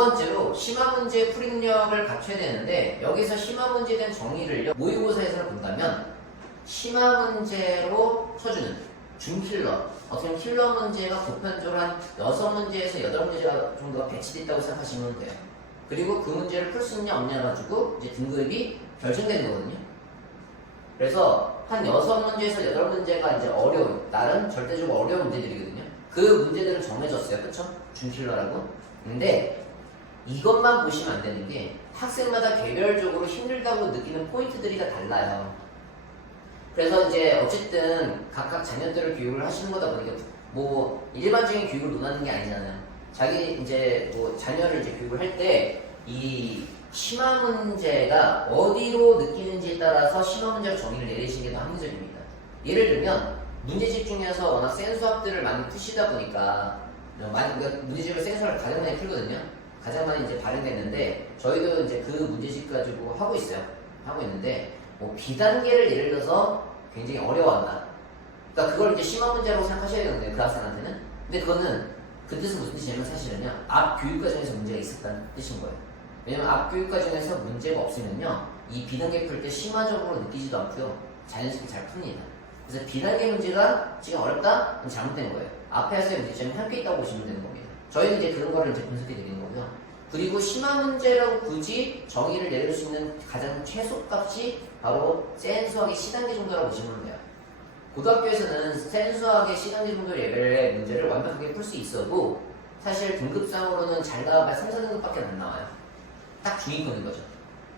번째로 심화 문제 풀이 능력을 갖춰야 되는데, 여기서 심화 문제에 대한 정의를 모의고사에서 본다면 심화 문제로 쳐주는 중킬러, 어떻게 보면 킬러 문제가 보편적으로 한 6문제에서 8문제 정도가 배치되어 있다고 생각하시면 돼요. 그리고 그 문제를 풀 수 있냐 없냐 가지고 이제 등급이 결정되는 거거든요. 그래서 한 6문제에서 8문제가 이제 어려운, 나름 절대적으로 어려운 문제들이거든요. 그 문제들은 정해졌어요. 그쵸? 중킬러라고. 근데 이것만 보시면 안 되는 게 학생마다 개별적으로 힘들다고 느끼는 포인트들이 다 달라요. 그래서 이제 어쨌든 각각 자녀들을 교육을 하시는 거다 보니까 뭐 일반적인 교육을 논하는 게 아니잖아요. 자기 이제 뭐 자녀를 이제 교육을 할 때 이 심화 문제가 어디로 느끼는지에 따라서 심화 문제로 정의를 내리시는 게 더 합리적입니다. 예를 들면 문제집 중에서 워낙 센 수학들을 많이 푸시다 보니까 문제집을 센 수학을 가장 많이 풀거든요. 가장 많이 이제 발행됐는데 저희도 이제 그 문제집 가지고 하고 있어요. 하고 있는데 뭐 비단계를 예를 들어서 굉장히 어려워한다. 그러니까 그걸 이제 심화 문제라고 생각하셔야 되는데 그 학생한테는. 근데 그거는 그 뜻은 무슨 뜻이냐면 사실은요 앞 교육 과정에서 문제가 있었다는 뜻인 거예요. 왜냐면 앞 교육 과정에서 문제가 없으면요 이 비단계 풀 때 심화적으로 느끼지도 않고요 자연스럽게 잘 풉니다. 그래서 비단계 문제가 지금 어렵다? 그럼 잘못된 거예요. 앞에서의 문제점이 함께 있다고 보시면 되는 겁니다. 저희는 이제 그런 거를 이제 분석해 드리는 거고요. 그리고 심화 문제라고 굳이 정의를 내릴 수 있는 가장 최소값이 바로 센 수학의 C단계 정도라고 보시면 돼요. 고등학교에서는 센 수학의 C단계 정도 레벨의 문제를 완벽하게 풀 수 있어도 사실 등급상으로는 잘 나와봐야 3, 4등급밖에 안 나와요. 딱 중위권인 거죠.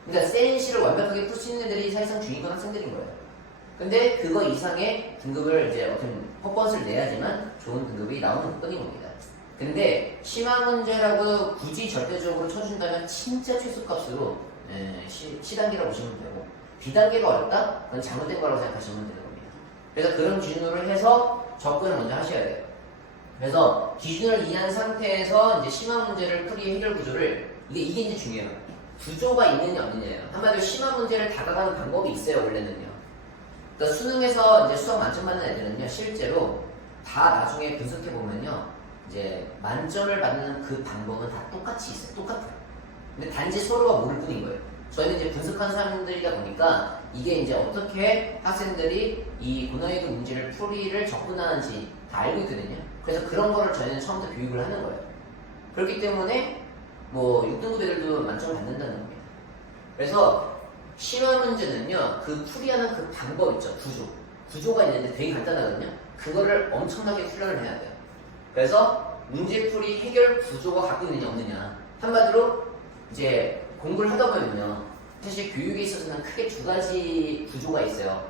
그러니까 센 C를 완벽하게 풀 수 있는 애들이 사실상 중위권 학생들인 거예요. 근데 그거 이상의 등급을 이제 어떤 퍼포먼스를 내야지만 좋은 등급이 나오는 것뿐인 겁니다. 근데 심화 문제라고 굳이 절대적으로 쳐준다면 진짜 최소값으로 C단계라고 보시면 되고 B단계가 어렵다? 그건 잘못된 거라고 생각하시면 되는 겁니다. 그래서 그런 기준으로 해서 접근을 먼저 하셔야 돼요. 그래서 기준을 이해한 상태에서 이제 심화 문제를 풀이 해결 구조를 이게 이제 중요해요. 구조가 있느냐 없느냐예요. 한마디로 심화 문제를 다가가는 방법이 있어요. 원래는요. 그러니까 수능에서 이제 수학 만점 받는 애들은요 실제로 다 나중에 분석해 보면요 이제 만점을 받는 그 방법은 다 똑같이 있어요. 똑같아요. 근데 단지 서로가 모를 뿐인 거예요. 저희는 이제 분석하는 사람들이다 보니까 이게 이제 어떻게 학생들이 이 고난이도 문제를 풀이를 접근하는지 다 알고 있거든요. 그래서 그런 거를 저희는 처음부터 교육을 하는 거예요. 그렇기 때문에 뭐 6등급 애들도 만점을 받는다는 겁니다. 그래서 심화 문제는요 그 풀이하는 그 방법 있죠. 구조가 있는데 되게 간단하거든요. 그거를 엄청나게 훈련을 해야 돼요. 그래서 문제풀이 해결 구조가 갖고 있느냐 없느냐. 한마디로 이제 공부를 하다 보면요 사실 교육에 있어서는 크게 두 가지 구조가 있어요.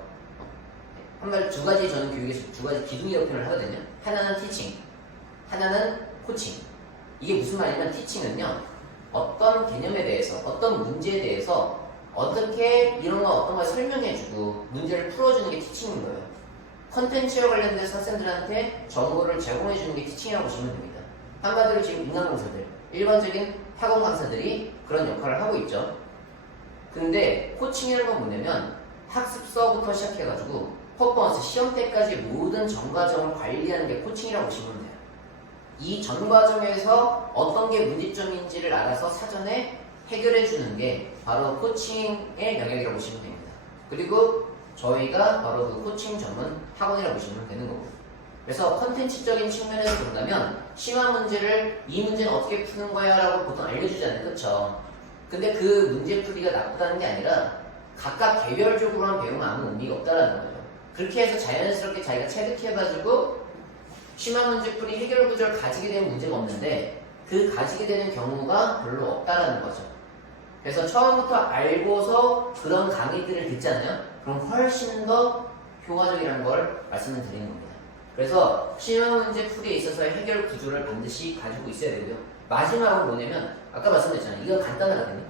한마디로 두 가지 저는 교육에서 두 가지 기둥이라고 표현을 하거든요. 하나는 티칭, 하나는 코칭. 이게 무슨 말이냐면 티칭은요 어떤 개념에 대해서 어떤 문제에 대해서 어떻게 이런 거 어떤 걸 설명해주고 문제를 풀어주는 게 티칭인 거예요. 컨텐츠와 관련돼서 학생들한테 정보를 제공해주는 게 티칭이라고 보시면 됩니다. 한마디로 지금 인간 강사들, 일반적인 학원 강사들이 그런 역할을 하고 있죠. 근데 코칭이라는 건 뭐냐면 학습서부터 시작해가지고 퍼포먼스, 시험 때까지 모든 전 과정을 관리하는 게 코칭이라고 보시면 돼요. 이 전 과정에서 어떤 게 문제점인지를 알아서 사전에 해결해주는 게 바로 코칭의 영역이라고 보시면 됩니다. 그리고 저희가 바로 그 코칭 전문 학원이라고 보시면 되는 거고. 그래서 컨텐츠적인 측면에서 본다면 심화 문제를 이 문제는 어떻게 푸는 거야 라고 보통 알려주잖아요. 그쵸? 근데 그 문제풀이가 나쁘다는 게 아니라 각각 개별적으로만 배우면 아무 의미가 없다라는 거죠. 그렇게 해서 자연스럽게 자기가 체득해가지고 심화 문제풀이 해결 구조를 가지게 되는 문제가 없는데 그 가지게 되는 경우가 별로 없다라는 거죠. 그래서 처음부터 알고서 그런 강의들을 듣잖아요. 그럼 훨씬 더 효과적이라는 걸 말씀을 드리는 겁니다. 그래서 심화 문제 풀이에 있어서의 해결 구조를 반드시 가지고 있어야 되고요. 마지막으로 뭐냐면 아까 말씀드렸잖아요. 이건 간단하거든요.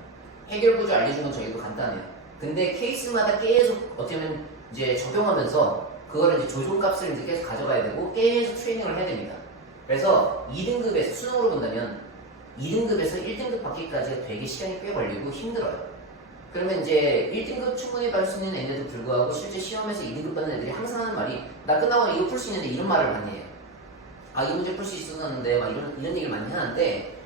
해결 구조 알려준 건 저희도 간단해요. 근데 케이스마다 계속 어떻게 보면 이제 적용하면서 그거를 이제 조종값을 이제 계속 가져가야 되고 계속 트레이닝을 해야 됩니다. 그래서 2등급에서 수능으로 본다면 2등급에서 1등급 받기까지가 되게 시간이 꽤 걸리고 힘들어요. 그러면 이제 1등급 충분히 받을 수 있는 애들도 불구하고 실제 시험에서 2등급 받는 애들이 항상 하는 말이 나 끝나고 이거 풀 수 있는데 이런 말을 많이 해요. 아, 이 문제 풀 수 있었는데 막 이런 얘기를 많이 하는데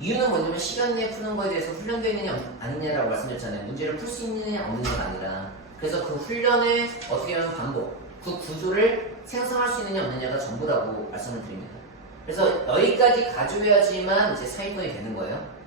이유는 뭐냐면 시간 내에 푸는 거에 대해서 훈련되어 있느냐 아니냐라고 말씀드렸잖아요. 문제를 풀 수 있느냐 없는 건 아니라. 그래서 그 훈련의 어떻게 하면 반복, 그 구조를 생성할 수 있느냐 없느냐가 전부라고 말씀을 드립니다. 그래서 여기까지 가져야지만 이제 사인권이 되는 거예요.